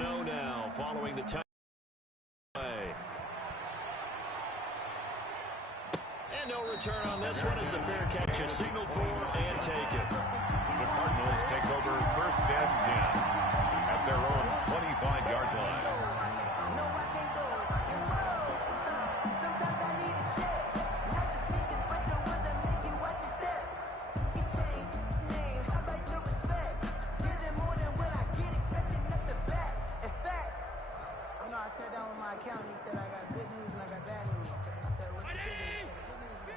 2-0 now following the touchdown. And no return on this one as a fair catch is signaled for and taken. The Cardinals take over 1st and 10 at their own 25-yard line. I sat down with my accountant. He said I got good news and I got bad news. I said, what's the good news? He said, the good news is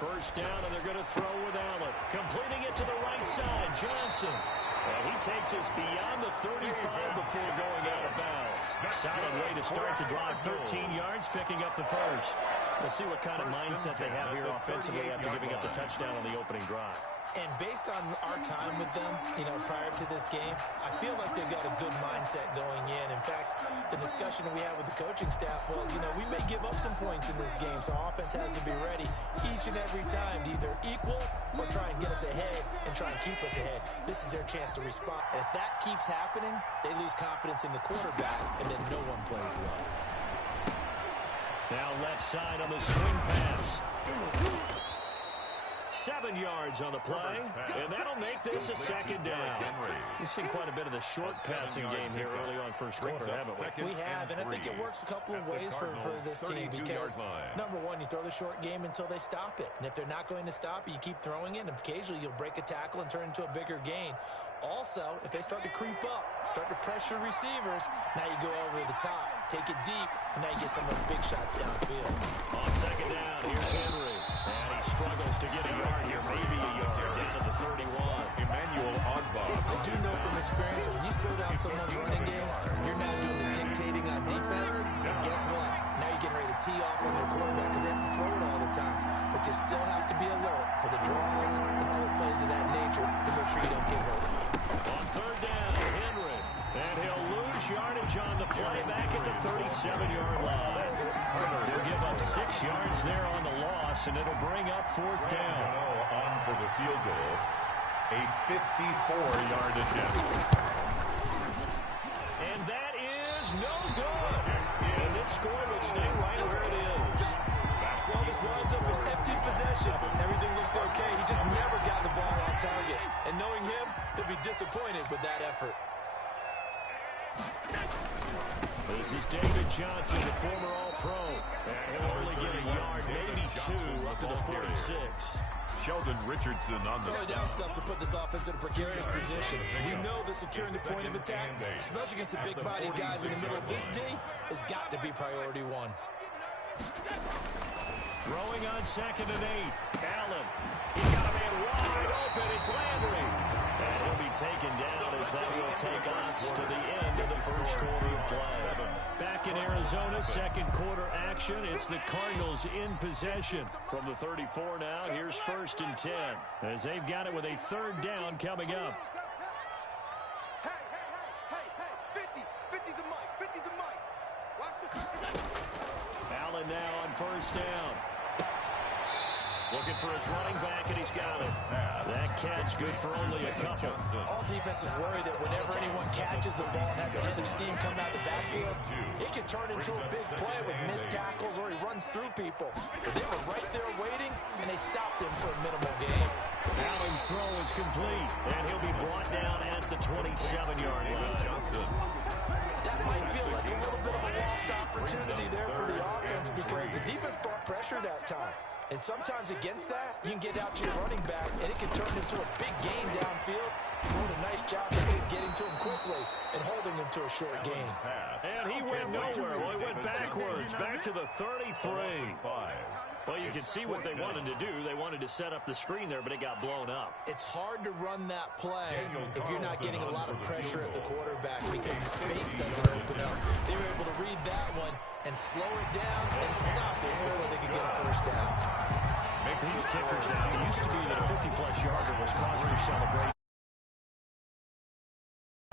First down, and they're going to throw with Allen. Completing it to the right side, Johnson. And he takes us beyond the 35 before going out of bounds. Solid way to start the drive. 13 yards, picking up the first. We'll see what kind of mindset they have here offensively after giving up the touchdown on the opening drive. And based on our time with them, prior to this game, I feel like they've got a good mindset going in. In fact, the discussion we had with the coaching staff was, we may give up some points in this game, so offense has to be ready each and every time to either equal or try and get us ahead and try and keep us ahead. This is their chance to respond. And if that keeps happening, they lose confidence in the quarterback, and then no one plays well. Now left side on the swing pass. 7 yards on the play, and that'll make this a second down. We've seen quite a bit of the short passing game here early on first quarter, haven't we? We have, and I think it works a couple of ways for this team because, number one, you throw the short game until they stop it. And if they're not going to stop it, you keep throwing it, and occasionally you'll break a tackle and turn it into a bigger gain. Also, if they start to creep up, start to pressure receivers, now you go over the top, take it deep, and now you get some of those big shots downfield. On second down, here's Henry. And he struggles to get a yard here, maybe a yard, down to the 31. Emmanuel Ogbah. I do know from experience that when you slow down someone's running game, you're now doing the dictating on defense, and guess what? Now you're getting ready to tee off on their quarterback because they have to throw it all the time. But you still have to be alert for the draws and other plays of that nature to make sure you don't get hurt. On third down, Henry. And he'll lose yardage on the play back at the 37-yard line. They'll give up 6 yards there on the loss, and it'll bring up fourth down. On for the field goal. A 54-yard attempt. And that is no good. And this score will stay right where it is. Well, this winds up an empty possession. Everything looked okay. He just never got the ball on target. And knowing him, he'll be disappointed with that effort. This is David Johnson, the former All-Pro. And he'll only get a yard, maybe 2, up to the 46. Sheldon Richardson on the early down stuff to put this offense in a precarious position. We know that securing the point of attack, especially against the big-bodied guys in the middle of this D, has got to be priority one. Throwing on second and 8. Allen. He got a man wide open. It's Landry. And he'll be taken down as that will take us to the end of the first quarter of play. Back in Arizona, second quarter action. It's the Cardinals in possession. From the 34 now, here's 1st and 10. As they've got it with a third down coming up. Allen now on first down. Looking for his running back, and he's got it. That catch good for only a couple. All defenses worry that whenever anyone catches the ball and has a head of steam come out the backfield, it can turn into a big play with missed tackles or he runs through people. But they were right there waiting, and they stopped him for a minimal gain. Allen's throw is complete, and he'll be brought down at the 27-yard line. That might feel like a little bit of a lost opportunity there for the offense because the defense brought pressure that time. And sometimes against that, you can get out to your running back, and it can turn into a big gain downfield. Doing a nice job of getting to him quickly and holding him to a short gain. And he went nowhere. Well, he went backwards, back to the 33. Well, you can see what they wanted to do. They wanted to set up the screen there, but it got blown up. It's hard to run that play if you're not getting a lot of pressure at the quarterback because the space doesn't open up. They were able to read that one and slow it down and stop it before they could get a first down. Make these kickers now. It used to be that a 50-plus yarder was cause for celebration.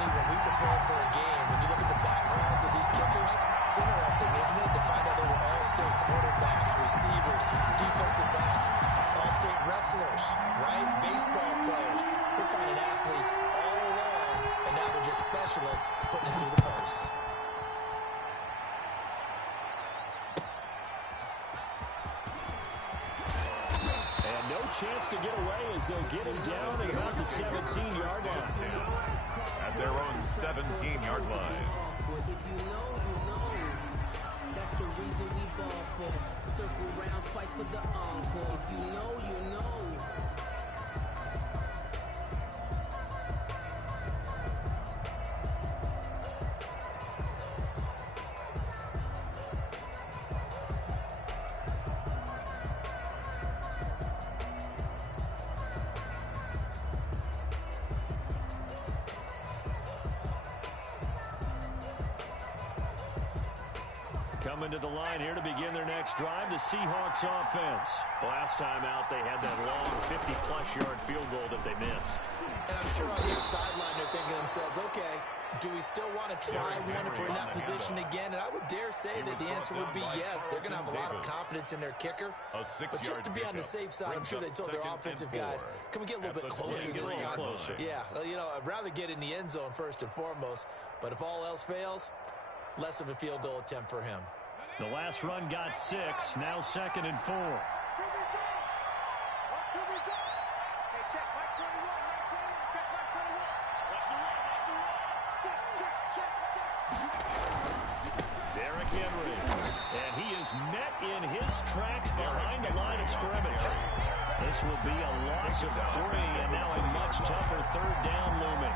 When we prepare for a game, when you look at the backgrounds of these kickers, it's interesting, isn't it, to find out they were all-state quarterbacks, receivers, defensive backs, all-state wrestlers, right? Baseball players. We're finding athletes all along, and now they're just specialists putting it through the posts. And no chance to get away as they'll get him down at about the 17-yard line. At their own 17-yard line. If you know, you know. That's the reason we ball for. Circle round twice for the encore. If you know, you know. Coming to the line here to begin their next drive, the Seahawks offense. Last time out, they had that long 50-plus yard field goal that they missed. And I'm sure on the sideline they're thinking to themselves, okay, do we still want to try one if we're in that position again? And I would dare say that the answer would be yes. They're going to have a lot of confidence in their kicker. But just to be on the safe side, I'm sure they told their offensive guys, can we get a little bit closer this time? Yeah, you know, I'd rather get in the end zone first and foremost. But if all else fails, less of a field goal attempt for him. The last run got 6, now 2nd and 4. Derrick Henry, and he is met in his tracks behind the line of scrimmage. This will be a loss of 3, and now a much tougher 3rd down looming.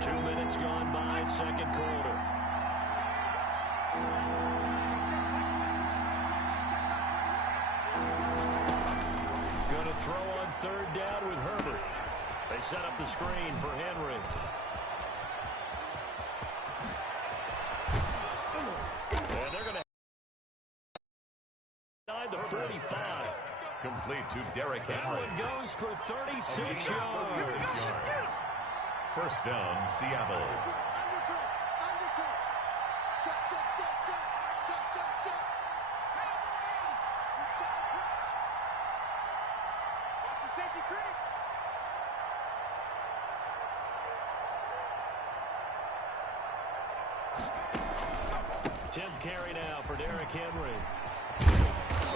2 minutes gone by, 2nd quarter. Going to throw on 3rd down with Herbert. They set up the screen for Henry. And they're going to inside the 45. Complete to Derrick Henry. That one goes for 36 yards. 1st down, Seattle. Safety critic. 10th carry now for Derrick Henry.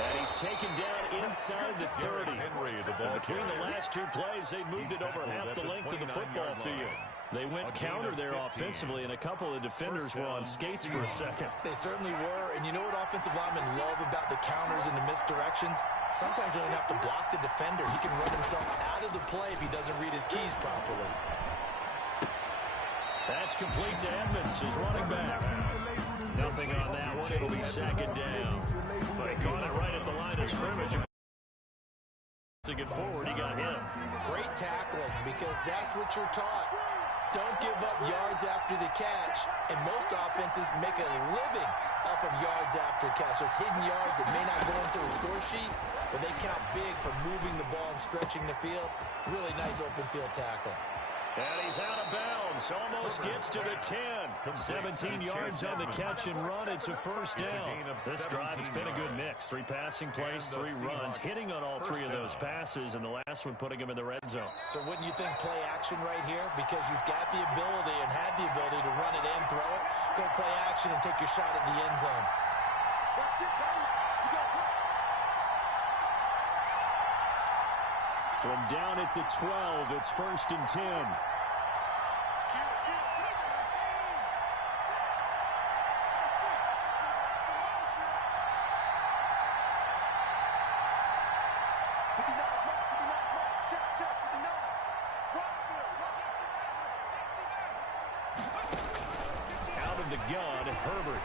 And he's taken down inside the 30. Henry, the ball between the last 2 plays, they moved it over half the length of the football field. They went counter there offensively, and a couple of defenders were on skates for a second. They certainly were, and you know what offensive linemen love about the counters and the misdirections? Sometimes you don't have to block the defender. He can run himself out of the play if he doesn't read his keys properly. That's complete to Edmonds, his running back. Nothing on that one. It'll be 2nd down. But he caught it right at the line of scrimmage. To get forward, he got hit. Great tackling, because that's what you're taught. Don't give up yards after the catch, and most offenses make a living off of yards after catch. Those hidden yards that may not go into the score sheet, but they count big for moving the ball and stretching the field. Really nice open field tackle. And he's out of bounds. Almost gets to the 10. 17 yards on the catch and run. It's a 1st down. This drive, it's been a good mix. 3 passing plays, 3 runs, hitting on all 3 of those passes, and the last one putting him in the red zone. So wouldn't you think play action right here? Because you've got the ability and had the ability to run it and throw it. Go play action and take your shot at the end zone. From down at the 12, it's 1st and 10. Out of the gun, Herbert.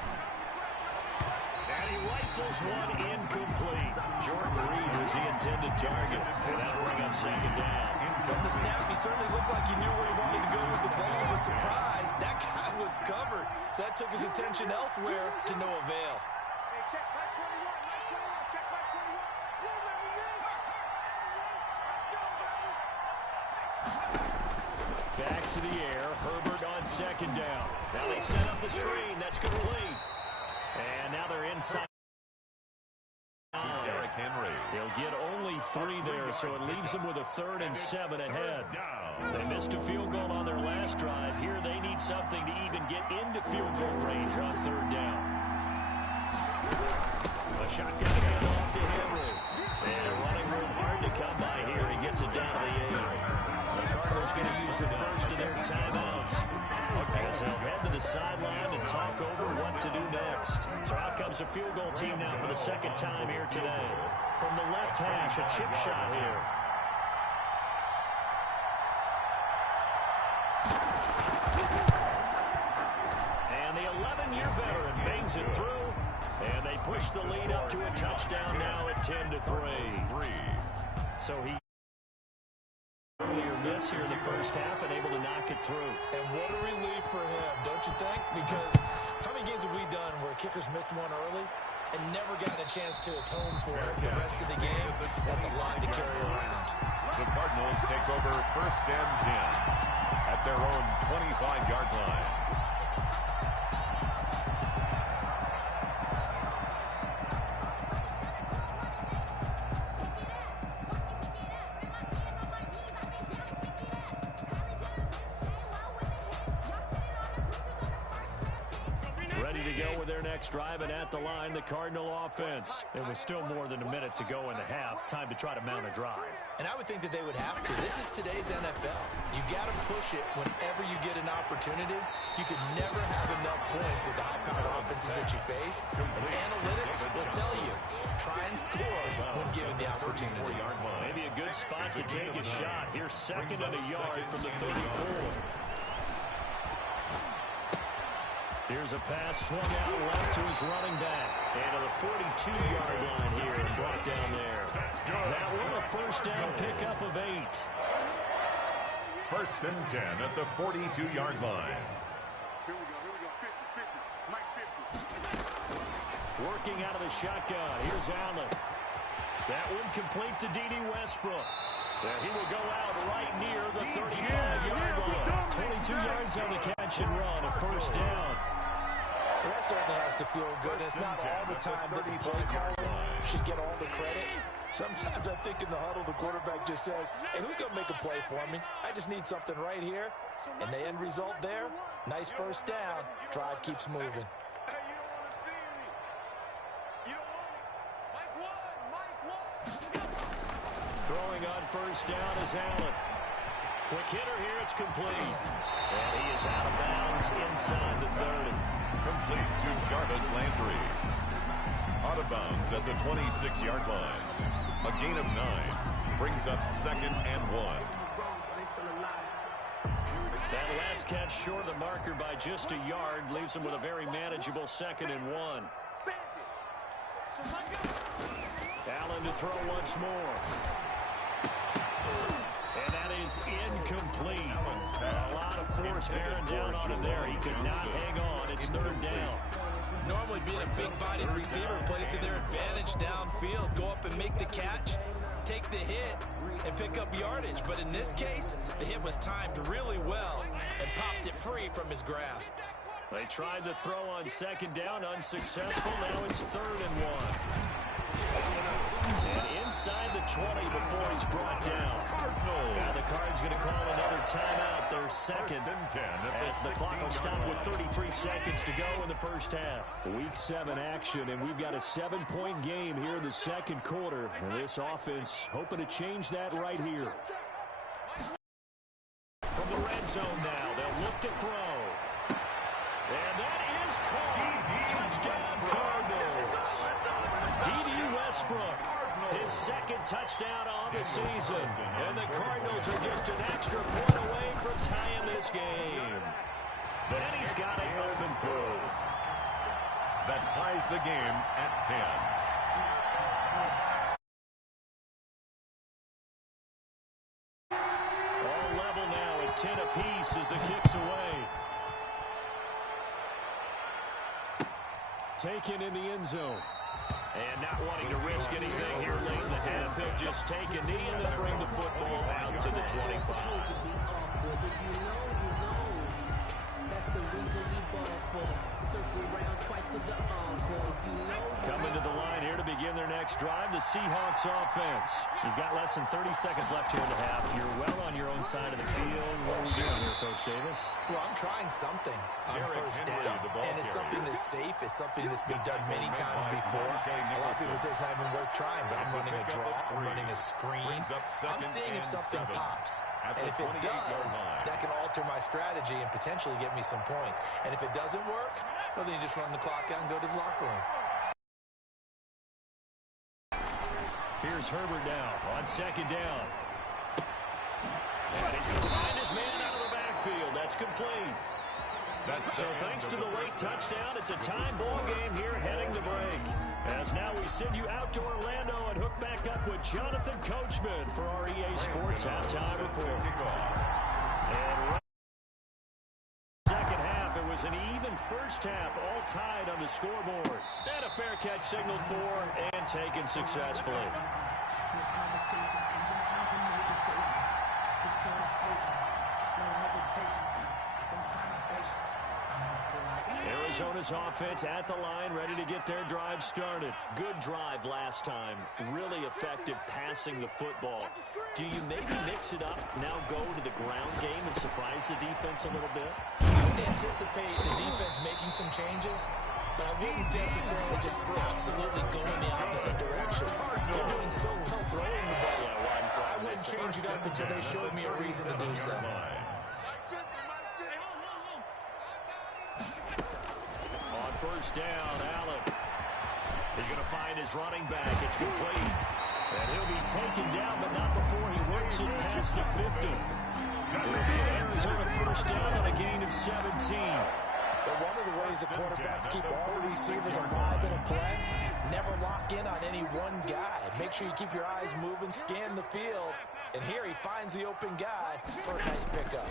And he rifles one incomplete. Jordan Reed was the intended target. And that'll bring up 2nd down. From the snap, he certainly looked like he knew where he wanted to go with the ball, but surprise, that guy was covered. So that took his attention elsewhere to no avail. Hey, check back 21, check back 21. Yeah, baby, yeah. Let's go, baby. Back to the air. Herbert on 2nd down. Now they set up the screen. That's complete. And now they're inside. Derrick Henry. They'll get only 3 there, so it leaves them with a 3rd and 7 ahead. They missed a field goal on their last drive. Here they need something to even get into field goal range on 3rd down. A shotgun handoff to Henry. And running room hard to come by here. He gets it down to the 8. The Cardinals going to use the first of their timeouts. As they'll head to the sideline and talk over what to do next. So out comes a field goal team now for the 2nd time here today. From the left hash, a chip shot here. And the 11-year veteran bangs it through. And they push the lead up to a touchdown now at 10-3. So he earlier miss here in the first half and able to knock it through. And what a relief for him, don't you think? Because how many games have we done where kickers missed one early and never got a chance to atone for it the rest of the game? That's a lot to carry around. The Cardinals take over 1st and 10 at their own 25-yard line. Drive it at the line, the Cardinal offense. There was still more than a minute to go in the half. Time to try to mount a drive. And I would think that they would have to. This is today's NFL. You got to push it whenever you get an opportunity. You can never have enough points with the high-powered offenses that you face. And analytics will tell you, try and score when given the opportunity. Maybe a good spot to take a shot. Here's 2nd and a yard from the 34. Here's a pass swung out left to his running back. And to the 42-yard line here and brought down there. That one a 1st down pickup of 8. 1st and 10 at the 42-yard line. Here we go. 50. Mike 50. Working out of the shotgun. Here's Allen. That one complete to D.D. Westbrook. There he will go out right near the 35-yard line. 22 yards on the catch and run, a 1st down. Well, that certainly has to feel good. It's not all the time that the play caller should get all the credit. Sometimes I think in the huddle, the quarterback just says, hey, who's going to make a play for me? I just need something right here. And the end result there, nice 1st down. Drive keeps moving. Throwing on 1st down is Allen. Quick hitter here, it's complete. And he is out of bounds inside the 30. Complete to Jarvis Landry. Out of bounds at the 26-yard line. A gain of 9 brings up 2nd and 1. That last catch short of the marker by just a yard leaves him with a very manageable 2nd and 1. Allen to throw once more. And that is incomplete. A lot of force bearing down on him there. He could not hang on. It's 3rd down. Normally being a big-bodied receiver plays to their advantage downfield. Go up and make the catch, take the hit, and pick up yardage. But in this case, the hit was timed really well and popped it free from his grasp. They tried to throw on 2nd down, unsuccessful. Now it's 3rd and 1. And inside the 20 before he's brought down. Now the Cards going to call another timeout, their 2nd. As the clock will stop with 33 seconds to go in the 1st half. Week 7 action, and we've got a 7-point game here in the 2nd quarter. And this offense hoping to change that right here. From the red zone now, they'll look to throw. And that is caught. Touchdown Cardinals. D.D. Westbrook, his 2nd touchdown on the season. And the Cardinals are just an extra point away from tying this game. And he's got it moving through. That ties the game at 10. All level now at 10 apiece as the kick's away. Taken in the end zone. And not wanting to risk anything here late in the half, he'll just take a knee and then bring the football out to the 25. That's the reason we ball for. Circle round twice for the encore. Coming to the line here to begin their next next drive, the Seahawks offense. You've got less than 30 seconds left here in the half. You're well on your own side of the field. What are we doing here, Coach Davis? Well, I'm trying something on first down, and it's something that's safe. It's something that's been done many times before. A lot of people say it's not even worth trying, but I'm running a draw. I'm running a screen. I'm seeing if something pops. And if it does, that can alter my strategy and potentially get me some points. And if it doesn't work, well, then you just run the clock out and go to the locker room. Here's Herbert now on second down. And he's going to find his man out of the backfield. That's complete. So thanks to the late touchdown, it's a time ball game here heading to break. As now we send you out to Orlando and hook back up with Jonathan Coachman for our EA Sports Halftime Report. And second half, it was an even first half, all tied on the scoreboard. And a fair catch signaled for and taken successfully. Arizona's offense at the line, ready to get their drive started. Good drive last time. Really effective passing the football. Do you maybe mix it up, now go to the ground game and surprise the defense a little bit? I would anticipate the defense making some changes, but I wouldn't necessarily just absolutely go in the opposite direction. They're doing so well throwing the ball. I wouldn't change it up until they showed me a reason to do so. On first down, Allen. He's going to find his running back. It's complete. And he'll be taken down, but not before he works it past the 50. It'll be an Arizona first down and a gain of 17. But one of the ways the quarterbacks keep all the receivers alive in a play, never lock in on any one guy. Make sure you keep your eyes moving, scan the field. And here he finds the open guy for a nice pickup.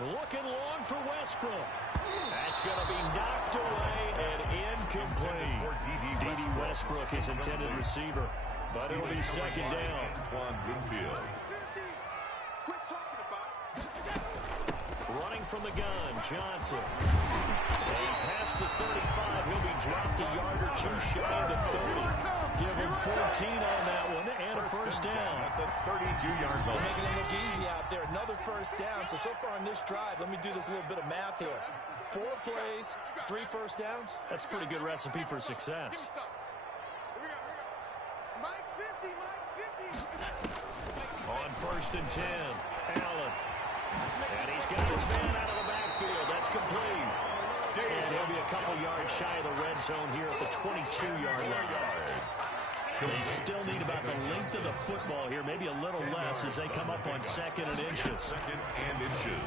Looking long for Westbrook. That's going to be knocked away and incomplete. D.D. Westbrook is intended receiver, but it'll be second down. Running from the gun, Johnson. And past the 35, he'll be dropped a yard or two shy of the 30. Give him 14 on that one and a first down. At the 32-yard line. They're making it look easy out there. Another first down. So far on this drive, let me do this little bit of math here. 4 plays, 3 first downs. That's a pretty good recipe for success. Mike's 50, Mike's 50. On first and 10, Allen. And he's got his man out of the backfield. That's complete. And he'll be a couple yards shy of the red zone here at the 22-yard line. They still need about the length of the football here, maybe a little less as they come up on second and inches. Second and inches.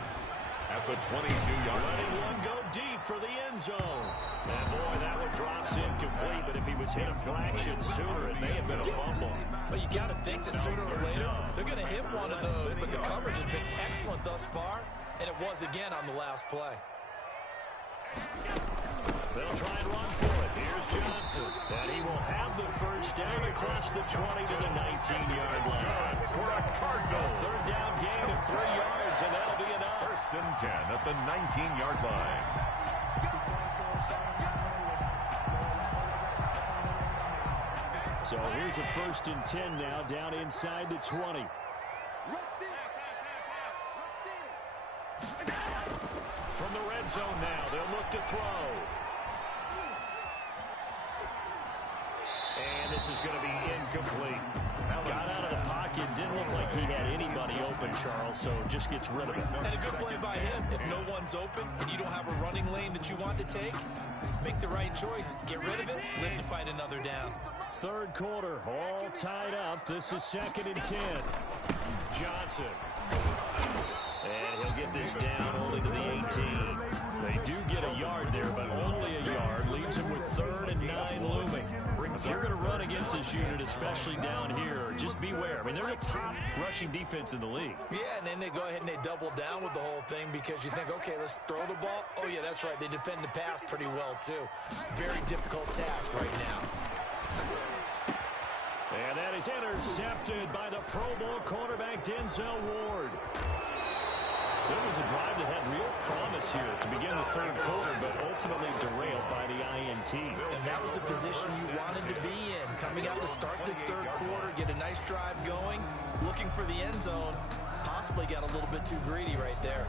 At the 22-yard line. Letting one go deep for the end zone. And boy, that one drops incomplete, but if he was hit a fraction sooner, it may have been a fumble. Well, you got to think that sooner or later, they're going to hit one of those, but the coverage has been excellent thus far, and it was again on the last play. They'll try and run for it. Here's Johnson. And he will have the first down across the 20 to the 19-yard line. For a Cardinal. Third down gain of 3 yards, and that'll be enough. First and 10 at the 19-yard line. So here's a first and 10 now down inside the 20. From the red zone now, they'll look to throw. And this is going to be incomplete. Got out of the pocket, didn't look like he had anybody open, Charles, so just gets rid of it. And a good play by him. If no one's open and you don't have a running lane that you want to take, make the right choice. Get rid of it, live to fight another down. Third quarter, all tied up. This is second and 10. Johnson. And he'll get this down only to the 18. They do get a yard there, but only a yard. Leaves him with 3rd and 9 looming. If you're going to run against this unit, especially down here, just beware. I mean, they're the top rushing defense in the league. Yeah, and then they go ahead and they double down with the whole thing because you think, okay, let's throw the ball. Oh, yeah, that's right. They defend the pass pretty well, too. Very difficult task right now. And that is intercepted by the Pro Bowl cornerback Denzel Ward. So It was a drive that had real promise here to begin the third quarter, but ultimately derailed by the INT. And that was the position you wanted to be in. Coming out to start this third quarter, get a nice drive going, looking for the end zone. Possibly got a little bit too greedy right there.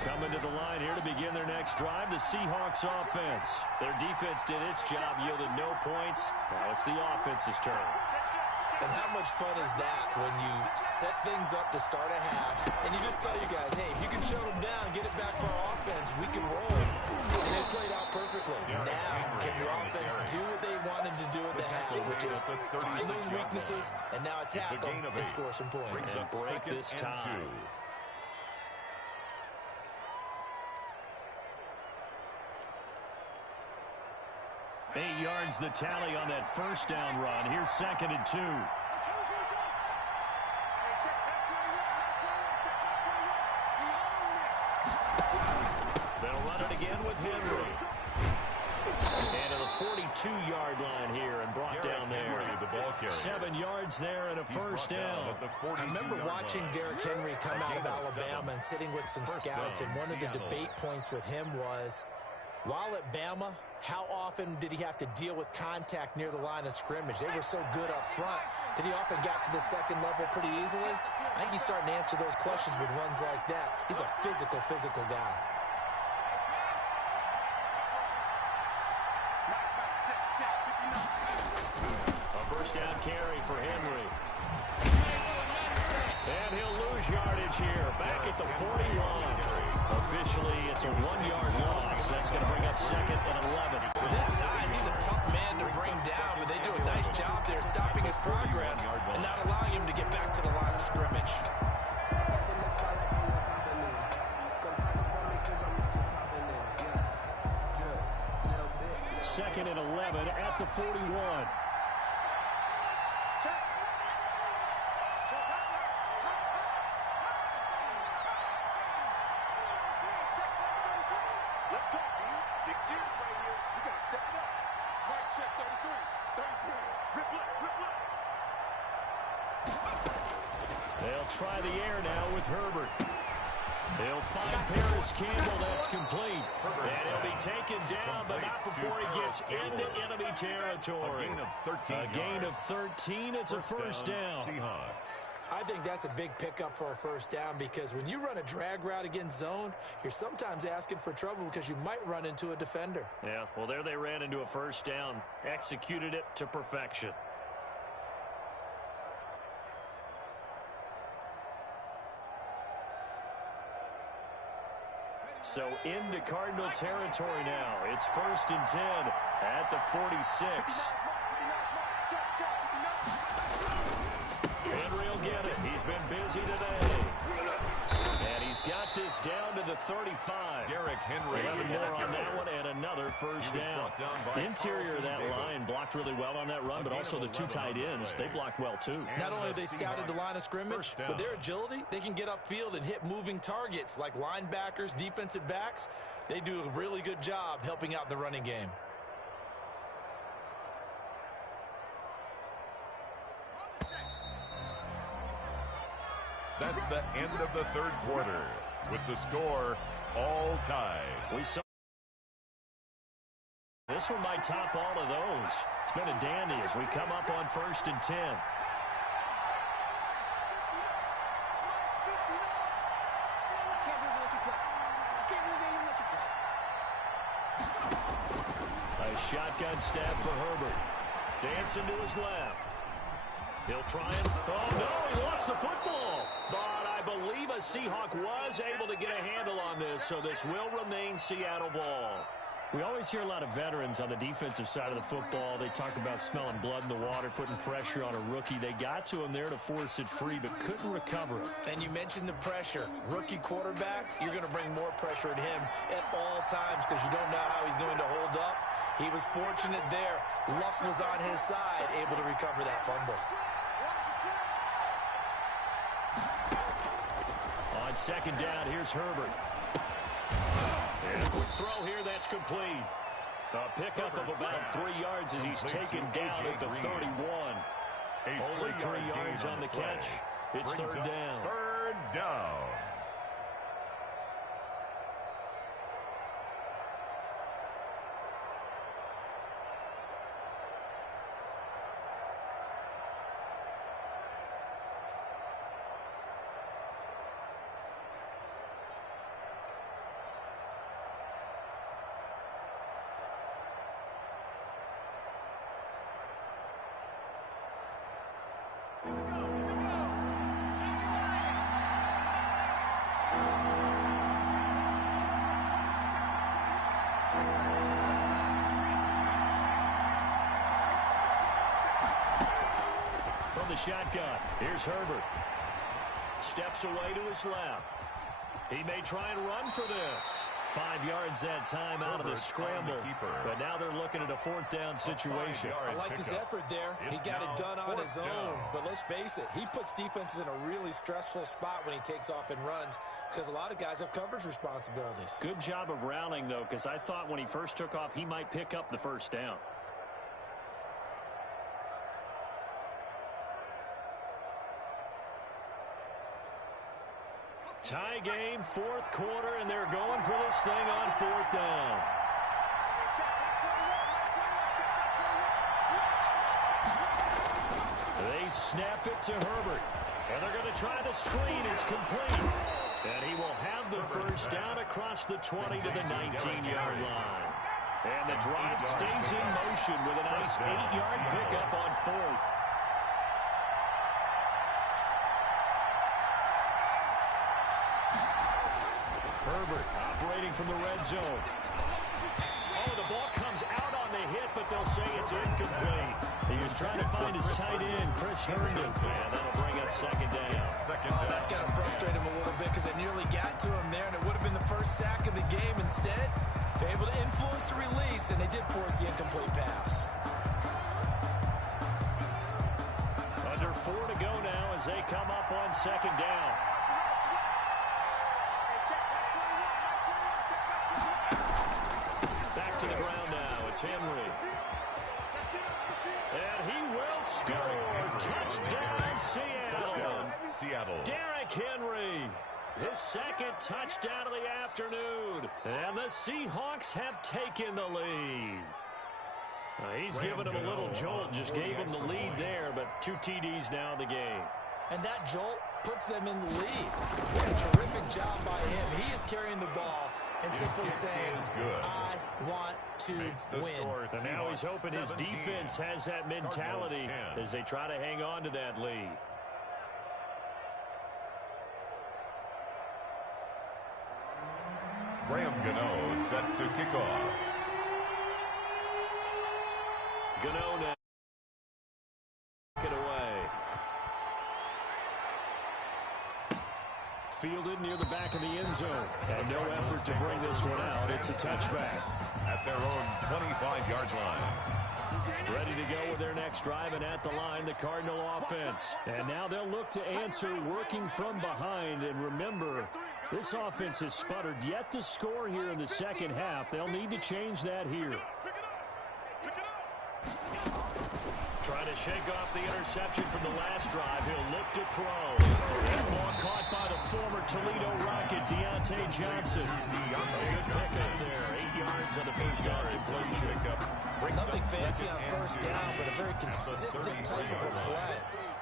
Coming to the line here to begin their next drive, the Seahawks offense. Their defense did its job, yielded no points. Now it's the offense's turn. And how much fun is that when you set things up to start a half, and you just tell you guys, hey, if you can shut them down, get it back for our offense, we can roll. And it played out perfectly. Now, can the offense do what they wanted to do at the half, which is find those weaknesses and now attack them and score some points. And break this tie. 8 yards the tally on that first down run. Here's 2nd and 2. They'll run it again with Henry. And to the 42-yard line here and brought down there. 7 yards there and a first down. I remember watching Derrick Henry come out of Alabama and sitting with some scouts, and one of the debate points with him was, while at Bama, how often did he have to deal with contact near the line of scrimmage? They were so good up front that he often got to the second level pretty easily. I think he's starting to answer those questions with runs like that. He's a physical guy. A first down carry for Henry. And he'll lose yardage here. Back at the 41. Officially, it's a 1-yard loss. That's going to bring up 2nd and 11. With his size, he's a tough man to bring down, but they do a nice job there stopping his progress and not allowing him to get back to the line of scrimmage. 2nd and 11 at the 41. They'll try the air now with Herbert. They'll find Paris Campbell. That's complete. And he'll be taken down, but not before he gets into enemy territory. A gain of 13. It's a first down. I think that's a big pickup for a first down, because when you run a drag route against zone, you're sometimes asking for trouble because you might run into a defender. Yeah, well, there they ran into a first down. Executed it to perfection. So into Cardinal territory now. It's 1st and 10 at the 46. Henry will get it. He's been busy today. And he's got this down to the 35. Derrick Henry. 11 more on that one and another first down. Interior of that line blocked really well on that run, but also the 2 tight ends, they blocked well too. Not only have they scouted the line of scrimmage, with their agility, they can get upfield and hit moving targets like linebackers, defensive backs. They do a really good job helping out the running game. That's the end of the third quarter, with the score all tied. We saw this one might top all of those. It's been a dandy as we come up on 1st and 10. A shotgun snap for Herbert. Dancing to his left. He'll try and... Oh, no, he lost the football. But I believe a Seahawk was able to get a handle on this, so this will remain Seattle ball. We always hear a lot of veterans on the defensive side of the football. They talk about smelling blood in the water, putting pressure on a rookie. They got to him there to force it free, but couldn't recover it. And you mentioned the pressure. Rookie quarterback, you're going to bring more pressure at him at all times because you don't know how he's going to hold up. He was fortunate there. Luck was on his side, able to recover that fumble. On 2nd down, here's Herbert. And a quick throw here, that's complete. A pickup of about 3 yards as he's taken down at the 31. Only 3 yards on the catch. It's third down. Third down. From the shotgun, here's Herbert. Steps away to his left. He may try and run for this. 5 yards that time out of the scramble. But now they're looking at a fourth down situation. I liked his effort there. He got it done on his own. But let's face it, he puts defenses in a really stressful spot when he takes off and runs because a lot of guys have coverage responsibilities. Good job of rallying, though, because I thought when he first took off, he might pick up the first down. Tie game, fourth quarter, and they're going for this thing on fourth down. They snap it to Herbert, and they're going to try the screen. It's complete. And he will have the first down across the 20 to the 19-yard line. And the drive stays in motion with a nice 8-yard pickup on fourth. Herbert operating from the red zone. Oh, the ball comes out on the hit, but they'll say it's incomplete. He was trying to find his tight end, Chris Herndon, and that'll bring up second down. That's got to frustrate him a little bit because they nearly got to him there, and it would have been the first sack of the game. Instead, they're able to influence the release, and they did force the incomplete pass. Under 4 to go now as they come up on second down. Back to the ground now. It's Henry. And he will score. Touchdown, Seattle. Derrick Henry. His second touchdown of the afternoon. And the Seahawks have taken the lead. He's given him a little jolt. Just gave him the lead there, but 2 TDs now in the game. And that jolt puts them in the lead. What a terrific job by him. He is carrying the ball and simply saying, I want to win. And now he's hoping his defense has that mentality as they try to hang on to that lead. Graham Gano set to kick off. Gano now. Get away. Fielded near the back of the end zone. And no effort to bring this one out. It's a touchback. At their own 25-yard line. Ready to go with their next drive, and at the line, the Cardinal offense. And now they'll look to answer working from behind. And remember, this offense has sputtered yet to score here in the second half. They'll need to change that here. Trying to shake off the interception from the last drive. He'll look to throw. That ball caught by the former Toledo Rocket, Deontay Johnson. A good pickup there. 8 yards on the first down completion. Nothing fancy on first down, but a very consistent type of a play.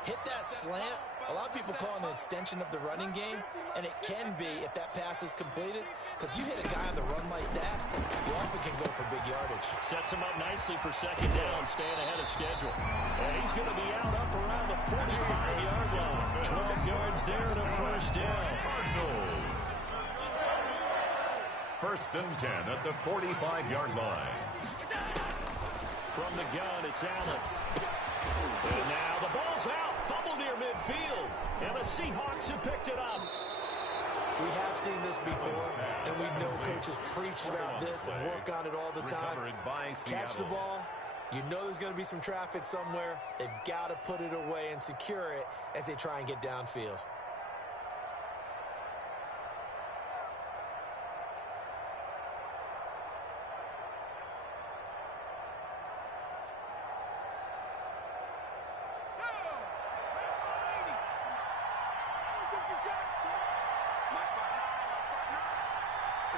Hit that slant. A lot of people call it an extension of the running game, and it can be if that pass is completed, because you hit a guy on the run like that, you often can go for big yardage. Sets him up nicely for second down, staying ahead of schedule. And he's going to be out up around the 45-yard line. 12 yards there and a first down. Cardinals. First and 10 at the 45-yard line. From the gun, it's Allen. And now the ball's out. Fumble near midfield. And the Seahawks have picked it up. We have seen this before, and we know coaches preach about this and work on it all the time. Catch the ball. You know there's going to be some traffic somewhere. They've got to put it away and secure it as they try and get downfield.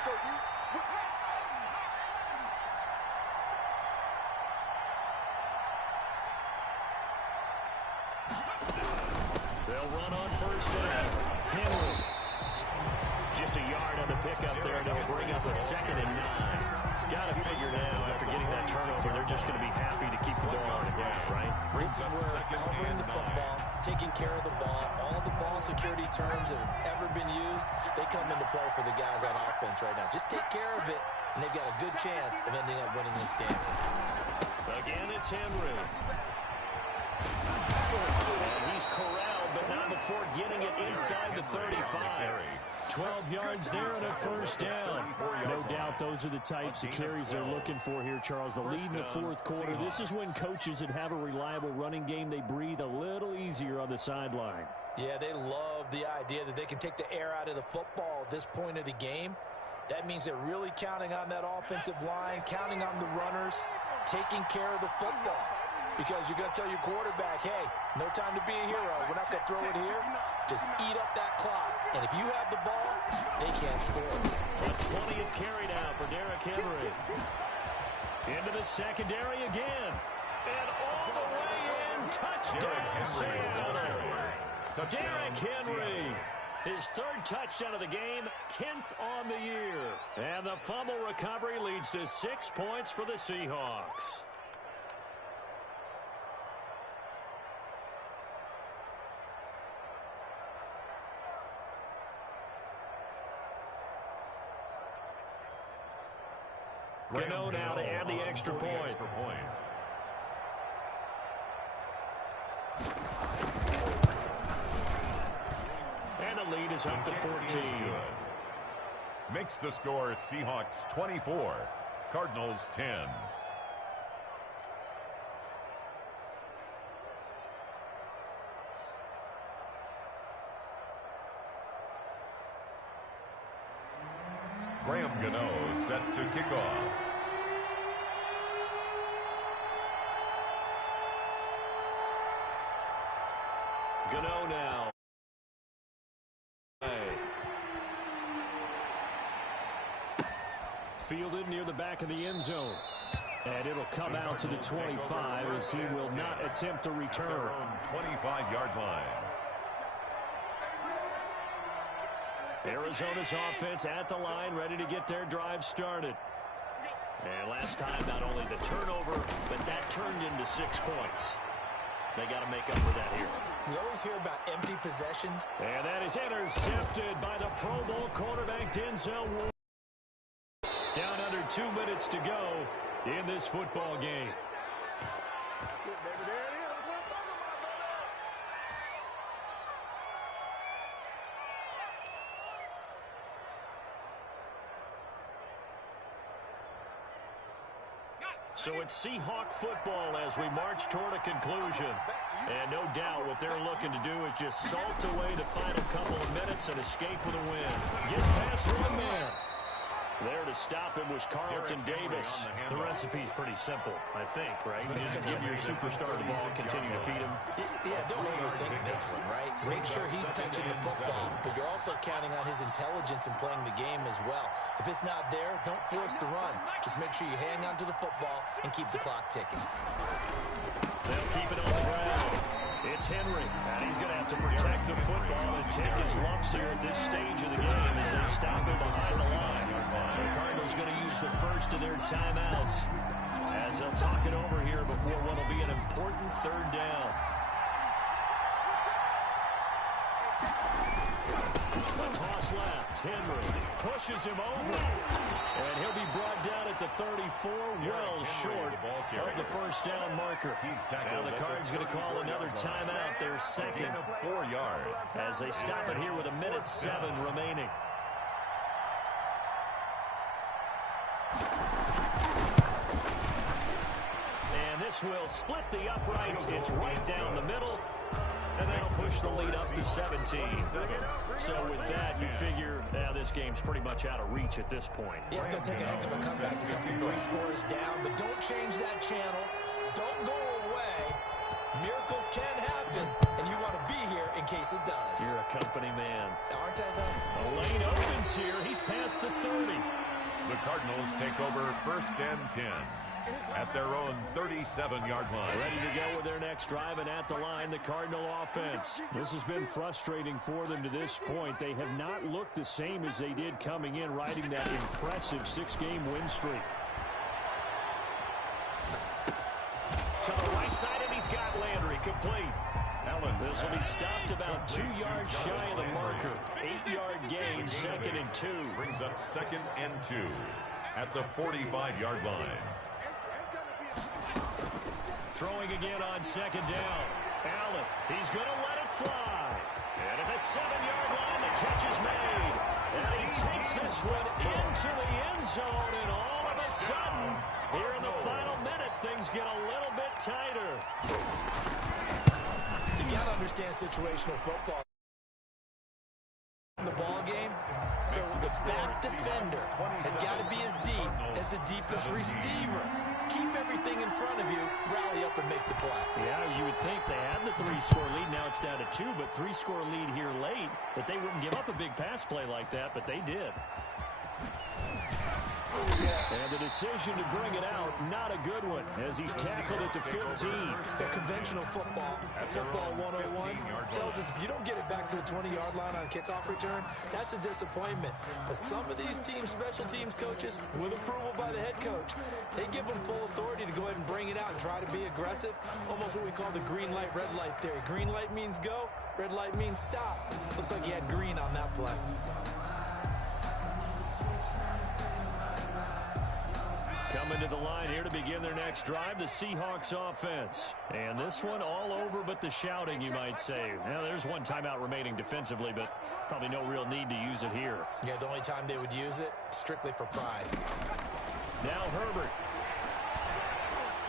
go, D. They'll run on first down. Henry. Just a yard on the pickup there, and they'll bring up a 2nd and 9. Got to figure now, after getting that turnover, they're just going to be happy to keep the ball on the ground, right? This is where covering the football, taking care of the ball, all the ball security terms that have ever been used, they come into play for the guys on offense right now. Just take care of it, and they've got a good chance of ending up winning this game. Again, it's Henry. And he's corralled, but not before getting it inside the 35. 12 yards there and a first down. No doubt those are the types of carries they're looking for here, Charles. The lead in the fourth quarter. This is when coaches that have a reliable running game, they breathe a little easier on the sideline. Yeah, they love the idea that they can take the air out of the football at this point of the game. That means they're really counting on that offensive line, counting on the runners, taking care of the football. Because you're going to tell your quarterback, hey, no time to be a hero. We're not going to throw it here. Just eat up that clock. And if you have the ball, they can't score. A 20th carry now for Derrick Henry. Into the secondary again. And all the way in. Touchdown, Seattle. Derrick Henry. His 3rd touchdown of the game, 10th on the year. And the fumble recovery leads to 6 points for the Seahawks. Gano now to add the extra point. And the lead is up to 14. Makes the score Seahawks 24, Cardinals 10. Graham Gano set to kick off. Gano now. Fielded near the back of the end zone. And it'll come out to the 25 as he will not attempt to return. 25-yard line. Arizona's offense at the line, ready to get their drive started. And last time, not only the turnover, but that turned into 6 points. They got to make up for that here. You always hear about empty possessions. And that is intercepted by the Pro Bowl quarterback, Denzel Ward. Down under 2 minutes to go in this football game. So it's Seahawk football as we march toward a conclusion. And no doubt what they're looking to do is just salt away the final couple of minutes and escape with a win. Gets past one man. There to stop him was Carlton Davis. The recipe's pretty simple, I think, right? You just give your superstar the ball and continue to feed him. Yeah, don't overthink this one, right? Make sure he's touching the football, but you're also counting on his intelligence in playing the game as well. If it's not there, don't force the run. Just make sure you hang on to the football and keep the clock ticking. They'll keep it on the ground. It's Henry, and he's going to have to protect the football and take his lumps here at this stage of the game as they stop him behind the line. The Cardinals going to use the first of their timeouts as they'll talk it over here before what will be an important 3rd down. A toss left. Henry pushes him over. And he'll be brought down at the 34, well short of the first down marker. Now the Cards going to call another timeout, their 2nd. 4 yards. As they stop it here with 1:07 remaining. And this will split the uprights. It's right down the middle. And that'll push the lead up to 17. So with that, you figure this game's pretty much out of reach at this point. Yeah, it's going to take a heck of a comeback to come from 3 scores down, but don't change that channel. Don't go away. Miracles can happen, and you want to be here in case case it does. You're a company man. Aren't I, though? A lane opens here. He's past the 30. The Cardinals take over 1st and 10 at their own 37-yard line. Ready to go with their next drive, and at the line, the Cardinal offense. This has been frustrating for them to this point. They have not looked the same as they did coming in, riding that impressive 6-game win streak. To the right side, and he's got Landry complete. Allen, this will be stopped about 2 yards shy of the marker. 8-yard gain, 2nd and 2. Brings up 2nd and 2 at the 45-yard line. Throwing again on 2nd down. Allen, he's going to let it fly. And at the 7-yard line, the catch is made. And he takes this one into the end zone, and all of a sudden, here in the final minute, things get a little bit tighter. You got to understand situational football in the ball game. So the back defender has got to be as deep as the deepest receiver. Keep everything in front of you, rally up and make the play. Yeah, you would think they had the 3-score lead. Now it's down to 2, but 3-score lead here late. That they wouldn't give up a big pass play like that, but they did. And the decision to bring it out, not a good one, as he's tackled at the 15. The conventional football 101, tells us if you don't get it back to the 20-yard line on a kickoff return, that's a disappointment. But some of these teams, special teams coaches, with approval by the head coach, they give them full authority to go ahead and bring it out and try to be aggressive, almost what we call the green light, red light theory. Green light means go, red light means stop. Looks like he had green on that play. Coming to the line here to begin their next drive, the Seahawks offense. And this one all over but the shouting, you might say. Now, there's one timeout remaining defensively, but probably no real need to use it here. Yeah, the only time they would use it, strictly for pride. Now Herbert.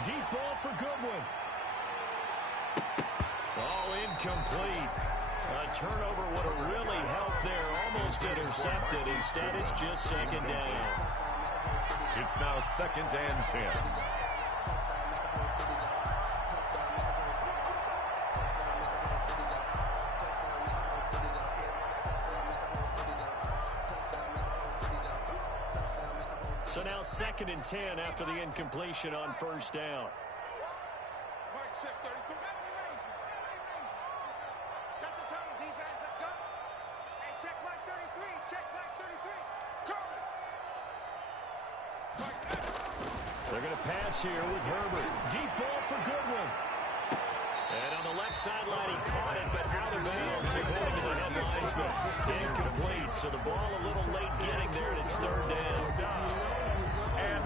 Deep ball for Goodwin. Oh, incomplete. A turnover would have really helped there. Almost intercepted. Instead, it's just 2nd down. It's now 2nd and 10. So now 2nd and 10 after the incompletion on 1st down. Set the tone, defense, let's go. Hey, check Mike 33, check Mike 33. They're going to pass here with Herbert. Deep ball for Goodwin. And on the left sideline, he caught it, but out of bounds, according to the headlinesman. Incomplete, so the ball a little late getting there, and it's 3rd down. And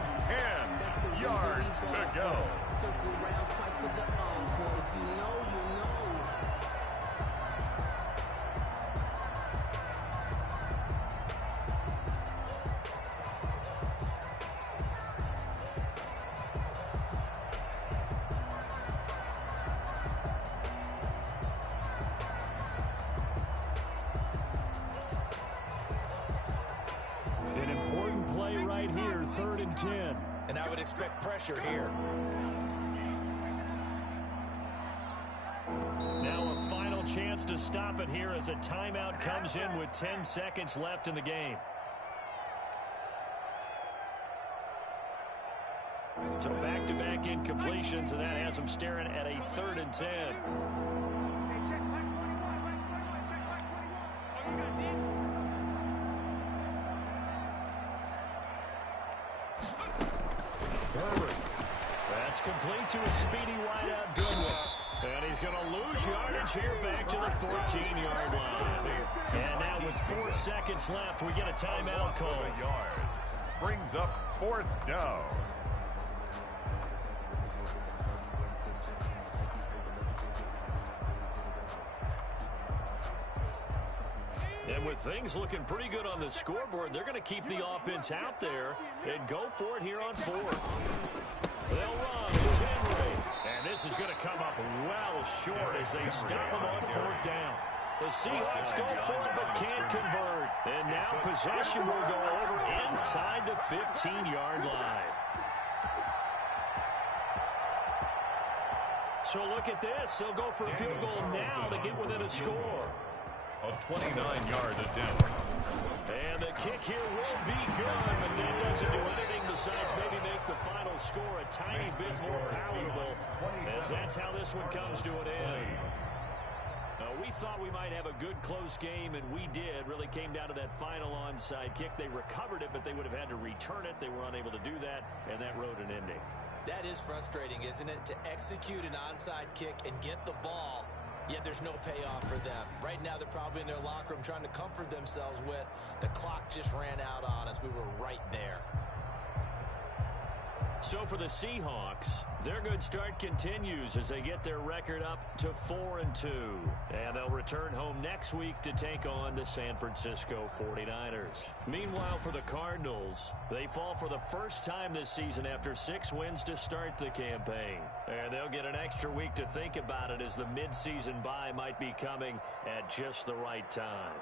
10 yards to go. Circle round twice for the encore. If you know, you know. An important play right here, 3rd and 10. And I would expect pressure here. Now a final chance to stop it here as a timeout comes in with 10 seconds left in the game. So back-to-back incompletions, and that has them staring at a 3rd and 10. Hey, check Mike 21, check Mike 21. Oh, you got deep? Herbert. That's complete to a speedy wideout Goodwin. And he's going to lose yardage here back to the 14-yard line. And now with 4 seconds left, we get a timeout call. Brings up 4th down. And with things looking pretty good on the scoreboard, they're going to keep the offense out there and go for it here on 4th. They'll run. It's Henry. And this is going to come up well short as they stop him on 4th down. The Seahawks go for it but can't convert. And now possession will go over inside the 15-yard line. So look at this. They'll go for a field goal now to get within a score. A 29-yard attempt. And the kick here will be good, but that doesn't do anything besides maybe make the final score a tiny bit more palatable, as that's how this one comes to an end. We thought we might have a good close game, and we did. Really came down to that final onside kick. They recovered it, but they would have had to return it. They were unable to do that, and that wrote an ending. That is frustrating, isn't it? To execute an onside kick and get the ball, yet there's no payoff for them. Right now, they're probably in their locker room trying to comfort themselves with, the clock just ran out on us. We were right there. So for the Seahawks, their good start continues as they get their record up to 4-2. And they'll return home next week to take on the San Francisco 49ers. Meanwhile, for the Cardinals, they fall for the first time this season after 6 wins to start the campaign. And they'll get an extra week to think about it, as the midseason bye might be coming at just the right time.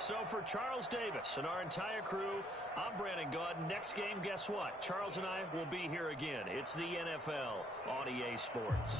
So for Charles Davis and our entire crew, I'm Brandon Gaudin. Next game, guess what? Charles and I will be here again. It's the NFL on EA Sports.